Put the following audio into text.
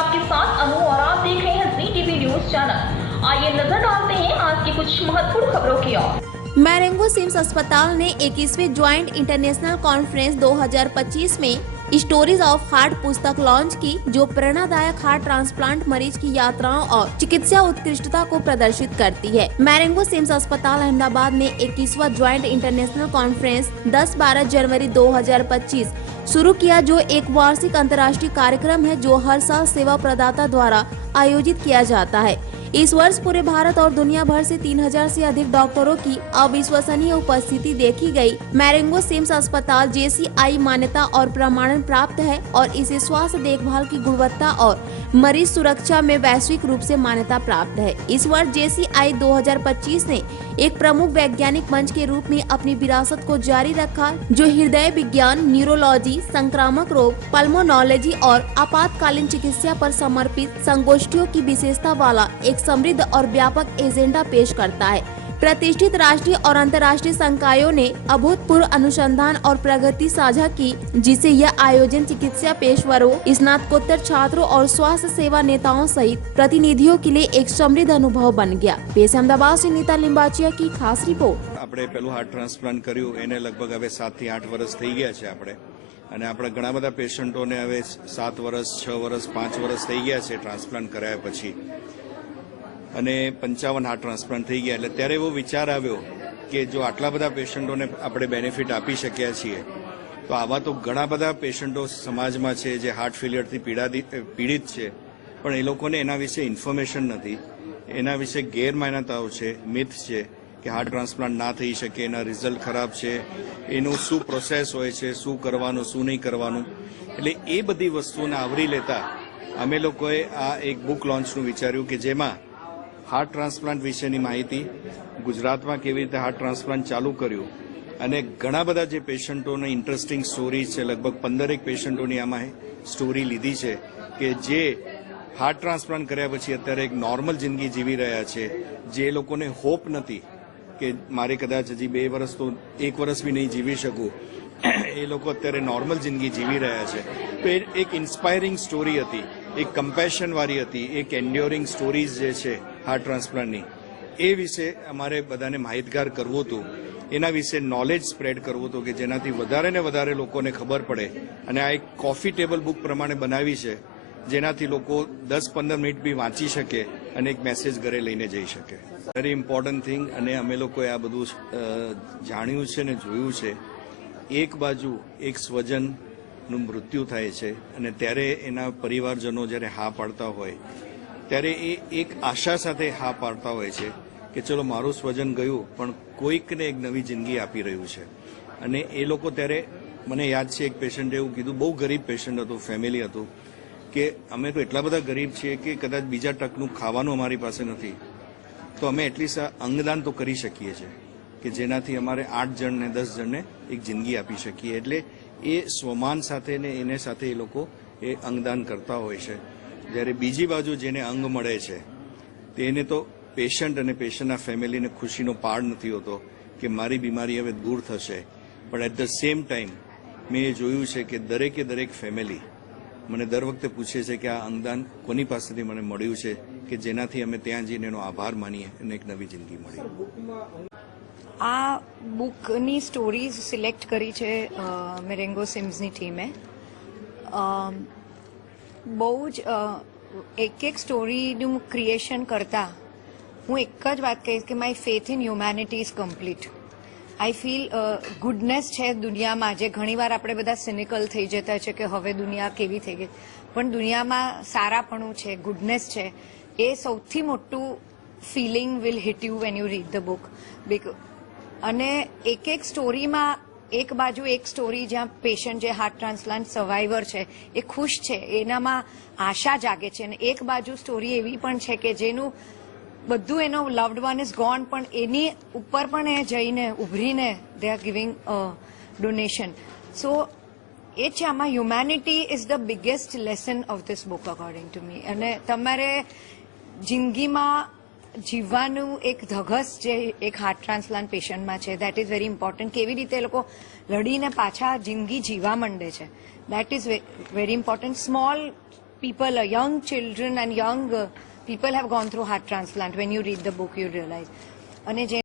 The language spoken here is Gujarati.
आपके साथ अनु और आप देख रहे हैं जी टीवी न्यूज चैनल। आइए नजर डालते हैं आज की कुछ महत्वपूर्ण खबरों की ओर। मैरेंगो सिम्स अस्पताल ने 21वें ज्वाइंट इंटरनेशनल कॉन्फ्रेंस 2025 में स्टोरीज ऑफ हार्ट पुस्तक लॉन्च की, जो प्रेरणादायक हार्ट ट्रांसप्लांट मरीज की यात्राओं और चिकित्सा उत्कृष्टता को प्रदर्शित करती है। मैरेंगो सिम्स अस्पताल अहमदाबाद ने 21वां ज्वाइंट इंटरनेशनल कॉन्फ्रेंस 10-12 जनवरी 2025 शुरू किया, जो एक वार्षिक अंतर्राष्ट्रीय कार्यक्रम है जो हर साल सेवा प्रदाता द्वारा आयोजित किया जाता है। इस वर्ष पूरे भारत और दुनिया भर से 3000 से अधिक डॉक्टरों की अविश्वसनीय उपस्थिति देखी गई। मैरेंगो सिम्स अस्पताल JCI मान्यता और प्रमाणन प्राप्त है और इसे स्वास्थ्य देखभाल की गुणवत्ता और मरीज सुरक्षा में वैश्विक रूप से मान्यता प्राप्त है। इस वर्ष JCI 2025 ने एक प्रमुख वैज्ञानिक मंच के रूप में अपनी विरासत को जारी रखा, जो हृदय विज्ञान, न्यूरोलॉजी, संक्रामक रोग, पल्मोनोलॉजी और आपातकालीन चिकित्सा पर समर्पित संगोष्ठियों की विशेषता वाला एक समृद्ध और व्यापक एजेंडा पेश करता है। प्रतिष्ठित राष्ट्रीय और अंतर्राष्ट्रीय संकायों ने अभूतपूर्व अनुसंधान और प्रगति साझा की, जिसे यह आयोजन चिकित्सा पेशेवरों, स्नातकोत्तर छात्रों और स्वास्थ्य सेवा नेताओं सहित प्रतिनिधियों के लिए एक समृद्ध अनुभव बन गया। पेश अहमदाबाद से नीता लिंबाचिया की खास रिपोर्ट। આપણે પેલું હાર્ટ ટ્રાન્સપ્લાન્ટ કર્યું એને લગભગ હવે 7 થી 8 વર્ષ થઈ ગયા છે આપણે, અને આપણે ઘણા બધા પેશન્ટોને હવે 7 વર્ષ, 6 વર્ષ, 5 વર્ષ થઈ ગયા છે ટ્રાન્સપ્લાન્ટ કરાયા પછી, અને 55 હાર્ટ ટ્રાન્સપ્લાન્ટ થઈ ગયા. એટલે ત્યારે એવો વિચાર આવ્યો કે જો આટલા બધા પેશન્ટોને આપણે બેનિફિટ આપી શક્યા છીએ, તો આવા તો ઘણા બધા પેશન્ટો સમાજમાં છે જે હાર્ટ ફેલિયરથી પીડિત છે, પણ એ લોકોને એના વિશે ઇન્ફોર્મેશન નથી, એના વિશે ગેરમાન્યતાઓ છે, મિથ છે કે હાર્ટ ટ્રાન્સપ્લાન્ટ ના થઈ શકે, એના રિઝલ્ટ ખરાબ છે, એનું શું પ્રોસેસ હોય છે, શું કરવાનું, શું નહીં કરવાનું. એટલે એ બધી વસ્તુઓને આવરી લેતા અમે લોકોએ આ એક બુક લોન્ચનું વિચાર્યું કે જેમાં હાર્ટ ટ્રાન્સપ્લાન્ટ વિશેની માહિતી, ગુજરાતમાં કેવી રીતે હાર્ટ ટ્રાન્સપ્લાન્ટ ચાલુ કર્યું, અને ઘણા બધા જે પેશન્ટોને ઇન્ટરેસ્ટિંગ સ્ટોરીઝ છે, લગભગ 15 પેશન્ટોની આમાં સ્ટોરી લીધી છે કે જે હાર્ટ ટ્રાન્સપ્લાન્ટ કર્યા પછી અત્યારે એક નોર્મલ જિંદગી જીવી રહ્યા છે, જે લોકોને હોપ નથી કે મારે કદાચ હજી 2 વર્ષ તો 1 વર્ષ બી નહીં જીવી શકું, એ લોકો અત્યારે નોર્મલ જિંદગી જીવી રહ્યા છે. તો એ એક ઇન્સ્પાયરિંગ સ્ટોરી હતી, એક કમ્પેશન વાળી હતી, એક એન્ડ્યોરિંગ સ્ટોરીઝ જે છે હાર્ટ ટ્રાન્સપ્લાન્ટની, એ વિશે અમારે બધાને માહિતગાર કરવું હતું, એના વિશે નોલેજ સ્પ્રેડ કરવું હતું કે જેનાથી વધારે ને વધારે લોકોને ખબર પડે. અને આ એક કોફી ટેબલ બુક પ્રમાણે બનાવી છે, જેનાથી લોકો 10-15 મિનિટ બી વાંચી શકે અને એક મેસેજ ઘરે લઈને જઈ શકે. Very important thing. અને અમે લોકોએ આ બધું જાણ્યું છે ને જોયું છે. એક બાજુ એક સ્વજનનું મૃત્યુ થાય છે અને ત્યારે એના પરિવારજનો જ્યારે હા પાડતા હોય, ત્યારે એ એક આશા સાથે હા પાડતા હોય છે કે ચલો મારું સ્વજન ગયું પણ કોઈકને એક નવી જિંદગી આપી રહ્યું છે. અને એ લોકો ત્યારે, મને યાદ છે એક પેશન્ટે એવું કીધું, બહુ ગરીબ પેશન્ટ હતું, ફેમિલી હતું, કે અમે તો એટલા બધા ગરીબ છીએ કે કદાચ બીજા ટકનું ખાવાનું અમારી પાસે નથી, તો અમે એટલીસ્ટ અંગદાન તો કરી શકીએ છીએ કે જેનાથી અમારે 8 જણને 10 જણને એક જિંદગી આપી શકીએ. એટલે એ સ્વમાન સાથે ને એને સાથે એ લોકો એ અંગદાન કરતા હોય છે. જ્યારે બીજી બાજુ જેને અંગ મળે છે તેને તો પેશન્ટ અને પેશન્ટના ફેમિલીને ખુશીનો પાર નથી હોતો કે મારી બીમારી હવે દૂર થશે. પણ એટ ધ સેમ ટાઈમ મેં એ જોયું છે કે દરેકે દરેક ફેમિલી મને દર વખતે પૂછે છે કે આ અંગદાન કોની પાસેથી મને મળ્યું છે કે જેનાથી અમે ત્યાં જઈને એનો આભાર માનીએ અને એક નવી જિંદગી મળી. આ બુકની સ્ટોરીઝ સિલેક્ટ કરી છે મેરેંગો સિમ્સની ટીમે. બહુ જ એક સ્ટોરીનું ક્રિએશન કરતા હું એક જ વાત કહીશ કે my faith in humanity is complete. I feel goodness છે દુનિયામાં, જે ઘણીવાર આપણે બધા સિનિકલ થઈ જતા છે કે હવે દુનિયા કેવી થઈ ગઈ, પણ દુનિયામાં સારાપણું છે, ગુડનેસ છે, એ સૌથી મોટું feeling will hit you when you read the book. અને એક સ્ટોરીમાં એક બાજુ એક સ્ટોરી જ્યાં પેશન્ટ જે હાર્ટ ટ્રાન્સપ્લાન્ટ સર્વાઈવર છે એ ખુશ છે, એનામાં આશા જાગે છે, અને એક બાજુ સ્ટોરી એવી પણ છે કે જેનું બધું એનો લવ્ડ વન ઇઝ ગોન, પણ એની ઉપર પણ એ જઈને ઉભરીને દે આર ગિવિંગ ડોનેશન. સો એ છે આમાં humanity is the biggest lesson of this book according to me. અને તમારે જિંદગીમાં જીવવાનું એક ધગસ જે એક હાર્ટ ટ્રાન્સપ્લાન્ટ પેશન્ટમાં છે, દેટ ઇઝ વેરી ઇમ્પોર્ટન્ટ. કેવી રીતે એ લોકો લડીને પાછા જિંદગી જીવા માંડે છે, that is very important. Small people, young children and young people have gone through heart transplant. When you read the book, you realize. અને જે